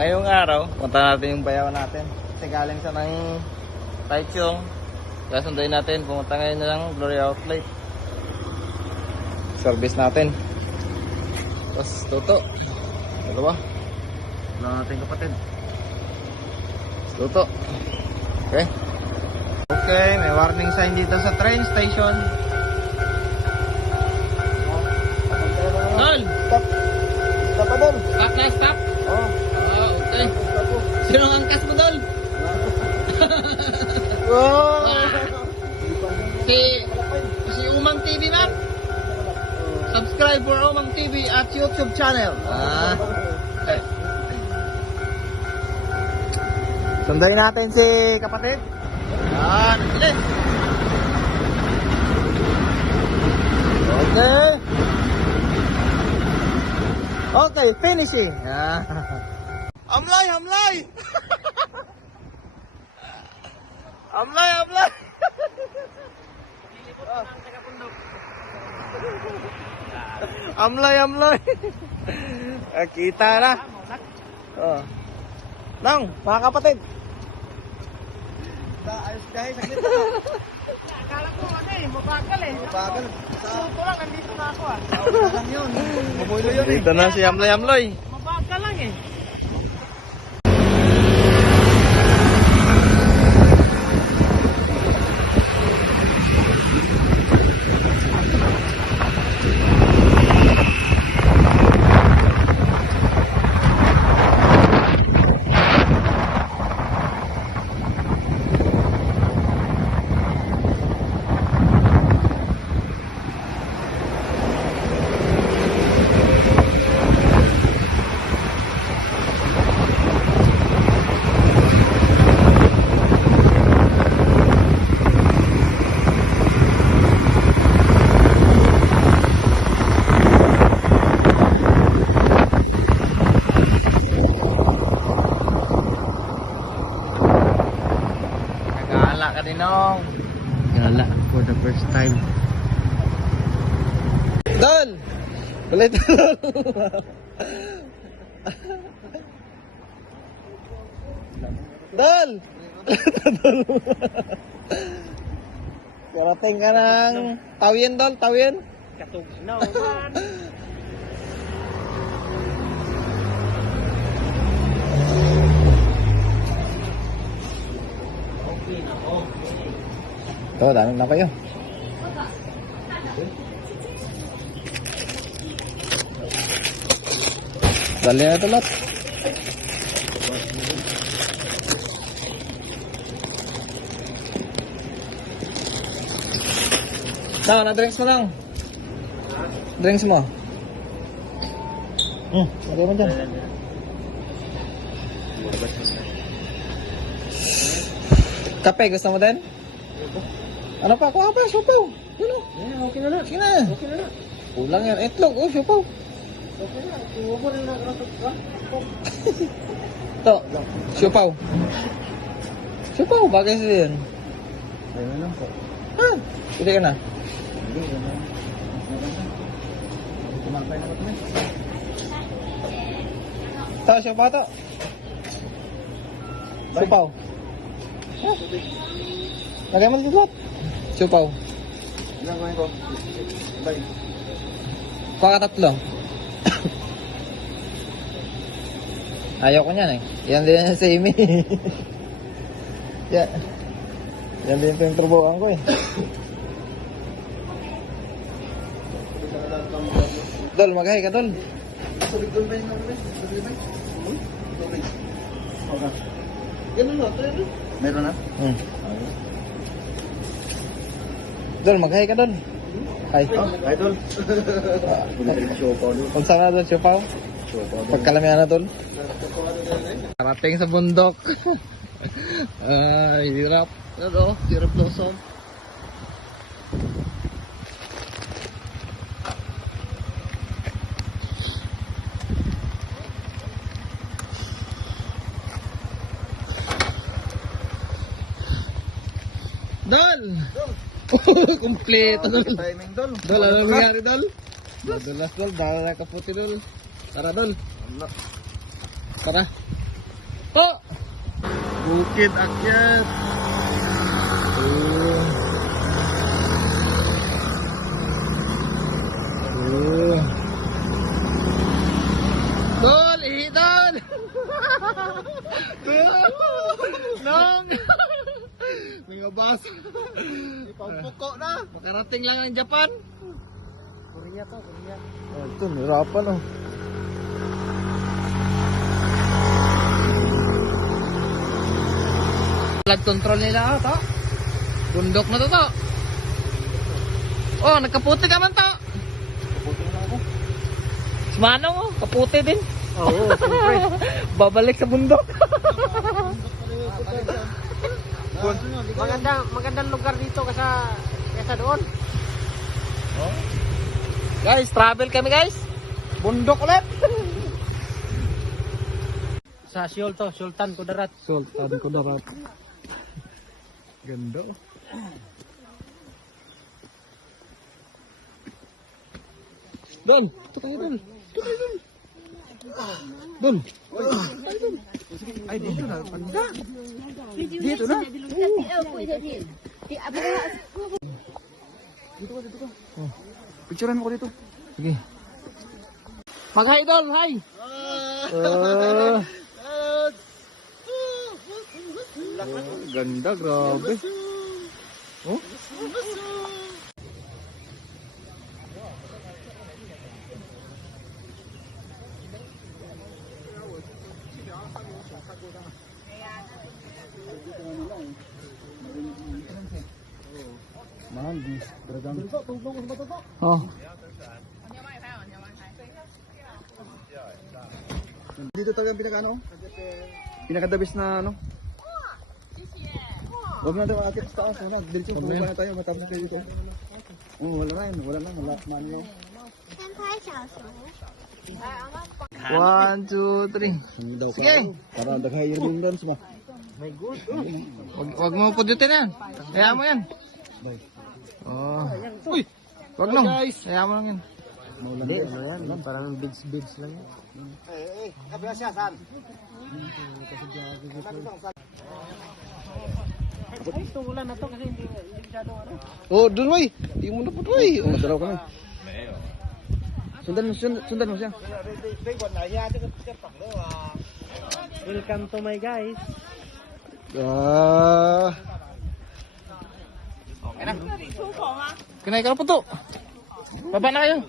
ngayong araw, punta natin yung bayaw natin. Kasi galing sa ng Taichung. Kaya sundayin natin, pumunta ngayon na lang Glory Outlet. Service natin. Tapos Toto. Dalawa. Wala natin kapatid. Toto. Okay. Okay, may warning sign dito sa train station. Dol! Stop! Stop pa doon! Stop na, stop! Oo. Oh, okay. Stop po. Sino ang angkas mo, Dol? Wow! Si Umang TV, ma'am. Subscribe for Umang TV at YouTube channel. Okay. Sundayin natin si kapatid. Yan, bilis. Okay. Okay, finishing. Amlay, amlay. Amlay, amlay. Amlay, amlay. Kita na. Oh. Nang, mga kapatid. Ayos kahit saglit. Akala ko mabagal eh. Mabagal. Suto lang, nandito na ako ah. Lang yun. Mabulo yun eh. Dito na si Amlay, amlay. Mabagal lang eh. Nag-aala ka din, Nong. Gala for the first time. Dol! Ulit, Dol. Dol! Karating ka ng Tawian, Dol, Tawian. Katugnaw man. Ito, dami na kayo. Dali na ito lahat. Na-drinks mo lang. Drinks mo. Lagay mo dyan. Kape, gusto mo din? Ano pa? Kuha pa, supaw. Yun o. Okay na na. Sige na. Okay na na. Kulang yan. Itlog, supaw. Okay na. Tubo na na. Ito, supaw. Supaw, bagay sa yan. Ayun lang po. Ha? Pili ka na. Hindi, yun na. Kumampay na kami. Ito, supaw to. Supaw. Ha? Lagay mo dito. Supaw. Ilang kumain ko? Bye. Kuha ka tatlo. Ayaw ko niyan eh. Yan din yung same eh. Yan din yung turbukan ko eh. Dol, mag-hi ka, Dol. Sabig doon ba yung namin? Sabig ba? Sabig. Okay. Ganun na. Ito. Meron na? Dol, mag-hi ka, Dol. Hi. Idol. Kung saan na, Dol, siupaw? Pagkalamihan na, Dol. Karating sa bundok. Ay, hirap. Ano? Hirap blossom. Dol! Kompleto, Dol. Timing Dol. Dol, ano nangyari, Dol? Madulas, Dol. Dala na kaputi, Dol. Tara, Dol. Tara. To! Bukid Akyat. Tol! Ihitol! Tol! Nong! Mga bas. Ipagpuko na. Makarating lang ng Japan. Korea to, Korea. Oh, ito, nirapan oh. Flag control nila oh, to. Bundok na to. Oh, nagkaputi ka man to. Kaputi na lang ako. Si Manong oh, kaputi din. Oo, siyempre. Babalik sa bundok. Magandang lugar dito kaysa doon. Oh. Guys, travel kami guys. Bundok ulit. Sa Seoul to, Sultan Kudarat. Sultan Kudarat. Ganda oh. Don, ito kayo Don. Don. Ay, dito na. Pagda. Dito na. Dito ka. Oh. Picturean mo ko dito. Sige. Mag-hi Don, hi. Ganda, grabe. Oh? Mahal, bis. Talagang. Oh. Dito talaga pinaka-ano? Pinaka-dabis na ano? Huwag na daw akit sa taas. Wala, diretso. Buka na tayo. Matapos tayo dito. Oh, wala na. Wala na. 1, 2, 3. Sige. Para daghay yung ring dance ba? My good. Wag mo pudutin yan. Kaya mo yan. Oh. Uy. Wag nung. Kaya mo lang yan. Hindi, ano yan? Parang bids lang yan. Ay, tungulan na to kasi hindi masyado ano. Oh, dun way. Di mo na po way. Oh, dalaw kami. Sundan mo siya. Welcome to my guys. Kinain ka na po to. Baba na kayo.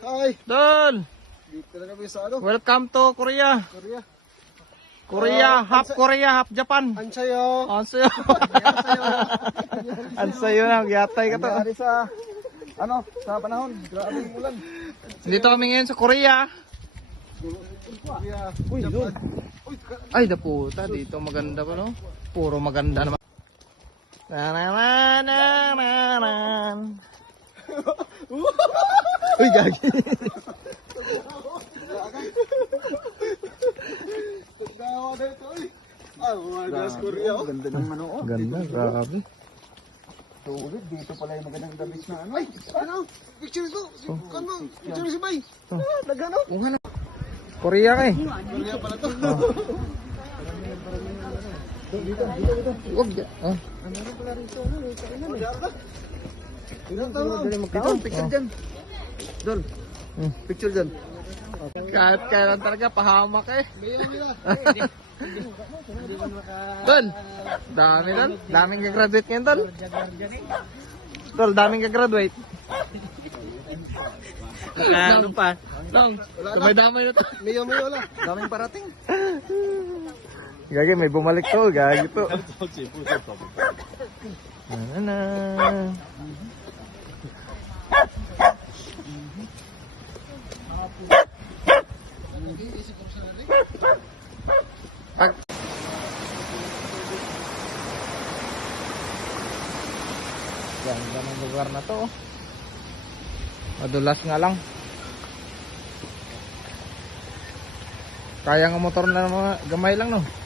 Hi. Dol. Dito na kami sa ano? Welcome to Korea. Korea. Korea, half Japan. Ansayo. Ansayo. Ansayo na, gyatay ka to. Nangyari sa ano? Sa panahon. Grabe yung ulan. Dito kami ngayon sa Korea. Korea. Uy, doon. Uy, Ay, naputa. Dito maganda pa, no? Puro maganda naman. Uy, gagi. Tagdawa na ito. Uy. Ah, mga gas Korea. Oh. Ganda ng ano. Oh. Ganda, grabe. So, ulit, dito pala yung magandang dabis na ano. Ay, ano? Picture ito. Ano? Picture si Bay. Nagano? Kung ano. Korea ka eh. Korea pala to. Huwag dyan. Oh. Dito, picture dyan. Dol, picture dyan. Kahit kailan talaga, pahamak eh. Tol, dami tol. Daming gagraduate ngayon tol. Tol, daming gagraduate. Ano pa? Long, damay-damay na to. Mayo wala. Daming parating. Gagi, may bumalik to. Gagi to. Na. Ganda ng lugar na to. Oh. Madulas nga lang. Kaya nga motor na mga gamay lang no.